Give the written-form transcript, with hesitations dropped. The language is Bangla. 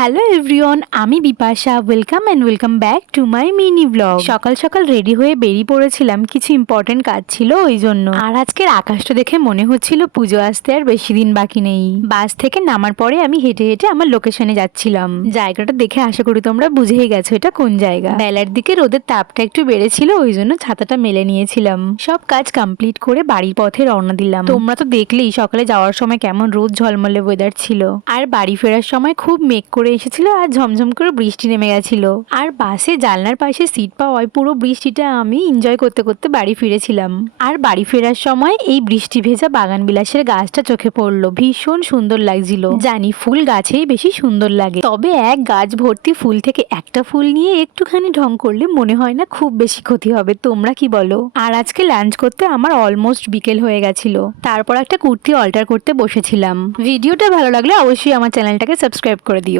হ্যালো এভরিওয়ান, আমি Bipasha. Welcome back to my mini blog. সকাল সকাল রেডি হয়ে বেরিয়ে পড়েছিলাম, কিছু ইম্পর্টেন্ট কাজ ছিল ওই জন্য। আর আজকের আকাশটা দেখে মনে হচ্ছিল পুজো আসতে আর বেশি দিন বাকি নেই। বাস থেকে নামার পরে আমি হেঁটে হেঁটে আমার লোকেশনে যাচ্ছিলাম। জায়গাটা দেখে আশা করি তোমরা বুঝেই গেছো এটা কোন জায়গা। বেলার দিকে রোদের তাপটা একটু বেড়েছিল, ওই জন্য ছাতাটা মেলে নিয়েছিলাম। সব কাজ কমপ্লিট করে বাড়ির পথে রওনা দিলাম। তোমরা তো দেখলেই সকালে যাওয়ার সময় কেমন রোদ ঝলমলে ওয়েদার ছিল, আর বাড়ি ফেরার সময় খুব মেঘ করে এসেছিল আর ঝমঝম করে বৃষ্টি নেমে গেছিল। আর বাসে জানলার পাশে সিট পাওয়ায় পুরো বৃষ্টিটা আমি এনজয় করতে করতে বাড়ি ফিরেছিলাম। আর বাড়ি ফেরার সময় এই বৃষ্টি ভেজা বাগান বিলাসের গাছটা চোখে পড়লো, ভীষণ সুন্দর লাগছিল। জানি ফুল গাছেই বেশি সুন্দর লাগে, তবে এক গাছ ভর্তি ফুল থেকে একটা ফুল নিয়ে একটুখানি ঢং করলে মনে হয় না খুব বেশি ক্ষতি হবে। তোমরা কি বলো? আর আজকে লাঞ্চ করতে আমার অলমোস্ট বিকেল হয়ে গেছিল। তারপর একটা কুর্তি অল্টার করতে বসেছিলাম। ভিডিওটা ভালো লাগলে অবশ্যই আমার চ্যানেলটাকে সাবস্ক্রাইব করে দিও।